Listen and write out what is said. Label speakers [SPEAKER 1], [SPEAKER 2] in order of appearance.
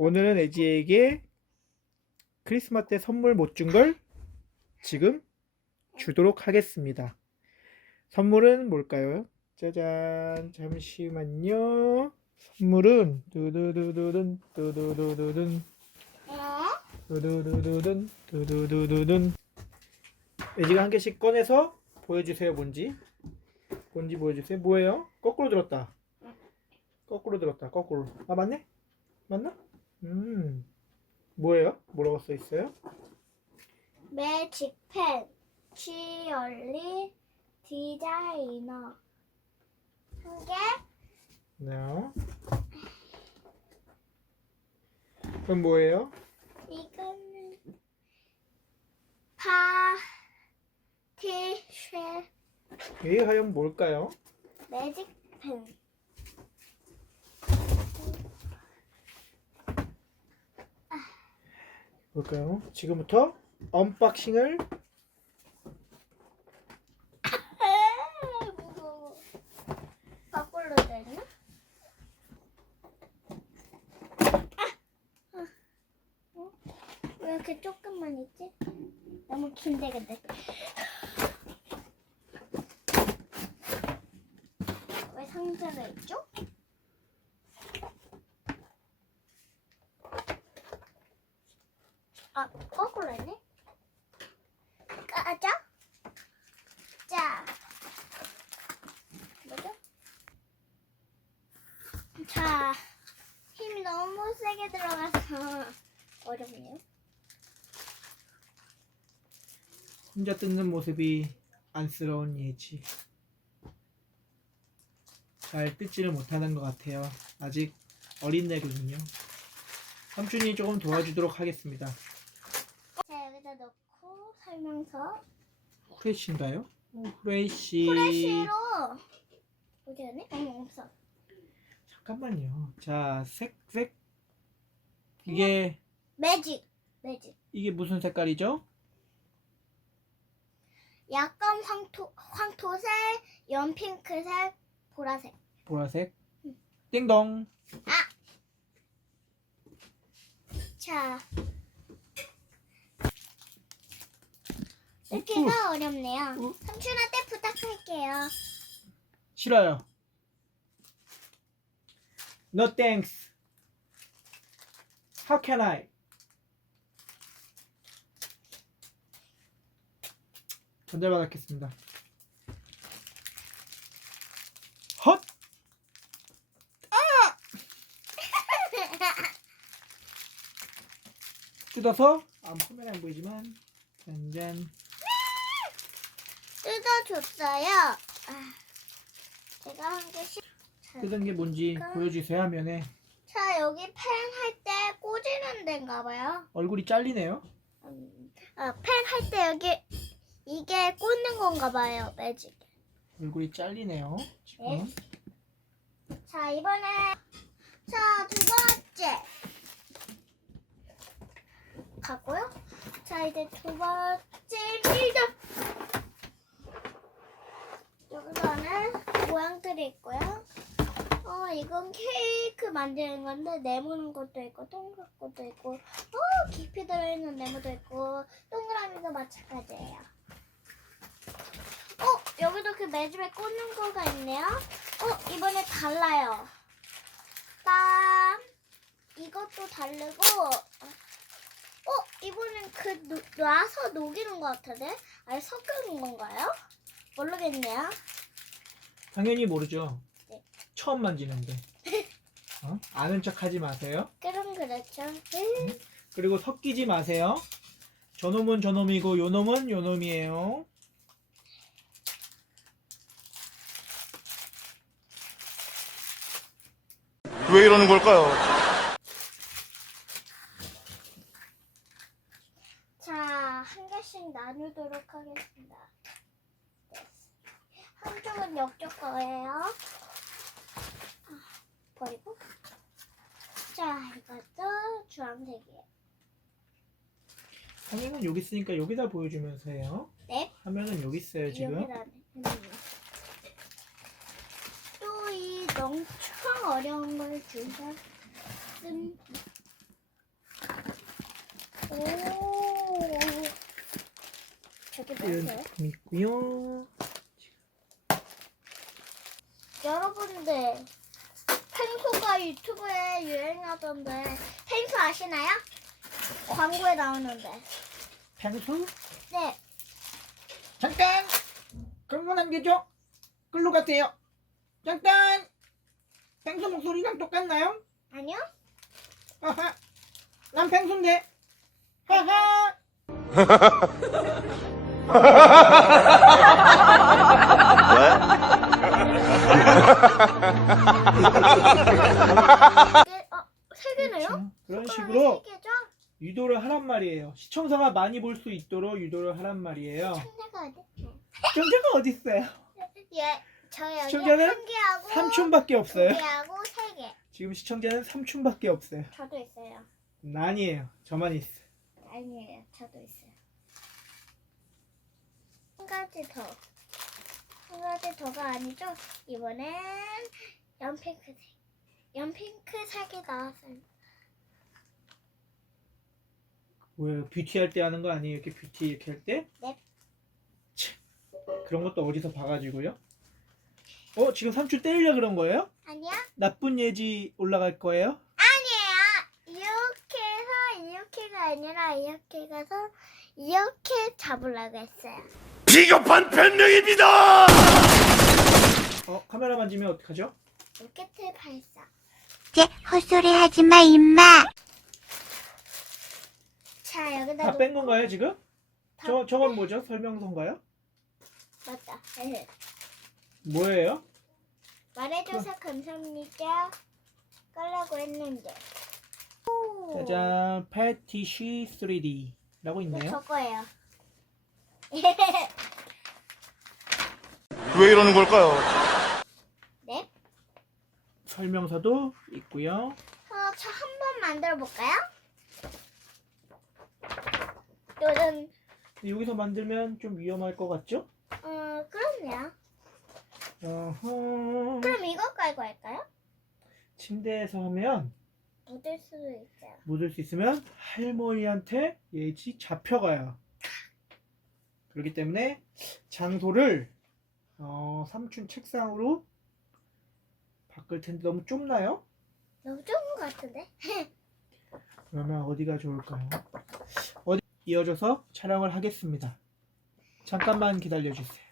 [SPEAKER 1] 오늘은 애지에게 크리스마스 때 선물 못 준 걸 지금 주도록 하겠습니다. 선물은 뭘까요? 짜잔, 잠시만요. 선물은 두두두두둔 두두두두둔 두두두두둔 두두두두둔 애지가 한 개씩 꺼내서 보여주세요 뭔지 뭔지 보여주세요 뭐예요? 거꾸로 들었다 거꾸로 들었다 거꾸로 아 맞네? 맞나? 음 뭐예요? 뭐라고 써 있어요?
[SPEAKER 2] 매직 펜, 치얼리, 디자이너. 한 개,
[SPEAKER 1] 네 그럼 뭐예요?
[SPEAKER 2] 이거는 파티쉘
[SPEAKER 1] 이게 과연 뭘까요?
[SPEAKER 2] 매직 펜.
[SPEAKER 1] 뭘까요? 지금부터 언박싱을?
[SPEAKER 2] 왜 이렇게 조금만 있지? 너무 긴데 근데. 왜 상자가 있죠? 아, 거꾸로 했네? 까자? 자. 뭐죠? 자, 힘이 너무 세게 들어가서 어렵네요.
[SPEAKER 1] 혼자 뜯는 모습이 안쓰러운 예지 잘 뜯지를 못하는 것 같아요 아직 어린애거든요 삼촌이 조금 도와주도록 하겠습니다
[SPEAKER 2] 자, 여기다 넣고 설명서.
[SPEAKER 1] 후레쉬인가요? 어, 후레쉬
[SPEAKER 2] 프레쉬로 어디 갔네? 어머, 없어.
[SPEAKER 1] 잠깐만요 자 색색 이게
[SPEAKER 2] 매직, 매직.
[SPEAKER 1] 이게 무슨 색깔이죠?
[SPEAKER 2] 약간 황토, 황토색, 연핑크색, 보라색.
[SPEAKER 1] 보라색 띵동
[SPEAKER 2] 자,
[SPEAKER 1] 어,
[SPEAKER 2] 뜯기가 어렵네요.
[SPEAKER 1] 어.
[SPEAKER 2] 삼촌한테 부탁할게요.
[SPEAKER 1] 싫어요 No thanks How can I? 전달받았겠습니다 헛! 뜯어서 아 카메라 안 보이지만 짠짠
[SPEAKER 2] 뜯어줬어요. 아, 제가 한 개씩. 자,
[SPEAKER 1] 뜯은 게 뭔지 보여주세요 화면에
[SPEAKER 2] 자, 여기 펜 할 때 꽂이는 데인가 봐요.
[SPEAKER 1] 얼굴이 잘리네요
[SPEAKER 2] 음, 아, 펜할 때 여기 이게 꽂는 건가 봐요, 매직.
[SPEAKER 1] 얼굴이 잘리네요 지금
[SPEAKER 2] 네. 자, 이번에 자, 두 번째. 가고요. 자, 이제 두 번째입니 모양들이 있고요. 어, 이건 케이크 만드는 건데 네모는 것도 있고 동그란 것도 있고 어, 깊이 들어있는 네모도 있고 동그라미도 마찬가지예요. 어, 여기도 그 매듭에 꽂는 거가 있네요. 어, 이번에 달라요. 빰. 이것도 다르고, 어, 이번엔 그 노, 놔서 녹이는 것 같은데? 아니, 섞는 건가요? 모르겠네요.
[SPEAKER 1] 당연히 모르죠
[SPEAKER 2] 네.
[SPEAKER 1] 처음 만지는데 어? 아는 척 하지 마세요
[SPEAKER 2] 그럼 그렇죠. 음,
[SPEAKER 1] 그리고 섞이지 마세요 저놈은 저놈이고 요놈은 요놈이에요
[SPEAKER 3] 왜 이러는 걸까요?
[SPEAKER 2] 자, 한 개씩 나누도록 하겠습니다. 네. 한쪽은 역쪽 거예요. 아, 버리고. 자, 이것도 주황색이에요.
[SPEAKER 1] 화면은 여기 있으니까 여기다 보여주면서 해요
[SPEAKER 2] 네.
[SPEAKER 1] 화면은 여기 있어요 지금
[SPEAKER 2] 여기다 음. 또이 엄청 어려운 걸 주셨음. 오. 저기
[SPEAKER 1] 이런
[SPEAKER 2] 보세요.
[SPEAKER 1] 제품 있고요.
[SPEAKER 2] 여러분들 펭수가 유튜브에 유행하던데 펭수 아시나요? 광고에 나오는데.
[SPEAKER 1] 펭수?
[SPEAKER 2] 네.
[SPEAKER 1] 잠깐! 그런 건안 되죠? 글로 가세요. 잠깐! 펭수 목소리랑 똑같나요?
[SPEAKER 2] 아니요?
[SPEAKER 1] 하하! 난 펭수인데! 하하!
[SPEAKER 2] 이게 어, 세 개네요?
[SPEAKER 1] 그렇죠. 그런
[SPEAKER 2] 세
[SPEAKER 1] 식으로
[SPEAKER 2] 개죠?
[SPEAKER 1] 유도를 하란 말이에요. 시청자가 많이 볼 수 있도록 유도를 하란 말이에요.
[SPEAKER 2] 청자가 어디?
[SPEAKER 1] 시청자가 어디 있어요?
[SPEAKER 2] 예, 저 여기
[SPEAKER 1] 시청자는
[SPEAKER 2] 한 개하고
[SPEAKER 1] 삼촌밖에
[SPEAKER 2] 두
[SPEAKER 1] 없어요.
[SPEAKER 2] 개하고 세 개.
[SPEAKER 1] 지금 시청자는 삼촌밖에 없어요.
[SPEAKER 2] 저도 있어요.
[SPEAKER 1] 아니에요. 저만 있어.
[SPEAKER 2] 아니에요, 저도 있어요. 한 가지 더. 한 가지 더가 아니죠? 이번엔 연핑크색. 연핑크색이 나왔어요.
[SPEAKER 1] 왜 뷰티 할 때 하는 거 아니에요? 이렇게 뷰티 이렇게 할 때?
[SPEAKER 2] 네.
[SPEAKER 1] 참, 그런 것도 어디서 봐가지고요? 어 지금 삼촌 때리려 그런 거예요?
[SPEAKER 2] 아니야?
[SPEAKER 1] 나쁜 예지 올라갈 거예요?
[SPEAKER 2] 아니에요. 이렇게 해서 이렇게가 아니라 이렇게 가서 이렇게 잡으려고 했어요.
[SPEAKER 3] 비겁한 변명입니다!
[SPEAKER 1] 어 카메라 만지면 어떡하죠?
[SPEAKER 2] 로켓 발사.
[SPEAKER 4] 쟤 헛소리 하지 마, 임마.
[SPEAKER 2] 자, 여기다
[SPEAKER 1] 다
[SPEAKER 2] 놓고
[SPEAKER 1] 뺀 건가요 지금?
[SPEAKER 2] 다
[SPEAKER 1] 저 저건 뭐죠? 설명서인가요?
[SPEAKER 2] 맞다.
[SPEAKER 1] 뭐예요?
[SPEAKER 2] 말해줘서 감사합니다. 깔라고 했는데. 오.
[SPEAKER 1] 짜잔 패티쉬 3D라고
[SPEAKER 2] 이거
[SPEAKER 1] 있네요.
[SPEAKER 2] 저거예요.
[SPEAKER 3] 왜 이러는 걸까요?
[SPEAKER 2] 네.
[SPEAKER 1] 설명서도 있고요.
[SPEAKER 2] 어, 저 한 번 만들어 볼까요? 요즘
[SPEAKER 1] 여기서 만들면 좀 위험할 것 같죠?
[SPEAKER 2] 어 그럼요.
[SPEAKER 1] 어허.
[SPEAKER 2] 그럼 이거 깔고 할까요?
[SPEAKER 1] 침대에서 하면
[SPEAKER 2] 묻을 수도 있어요.
[SPEAKER 1] 묻을 수 있으면 할머니한테 예지 잡혀가요. 그렇기 때문에 장소를 어, 삼촌 책상으로 바꿀 텐데 너무 좁나요?
[SPEAKER 2] 너무 좁은 것 같은데?
[SPEAKER 1] 그러면 어디가 좋을까요? 어디 이어져서 촬영을 하겠습니다. 잠깐만 기다려 주세요.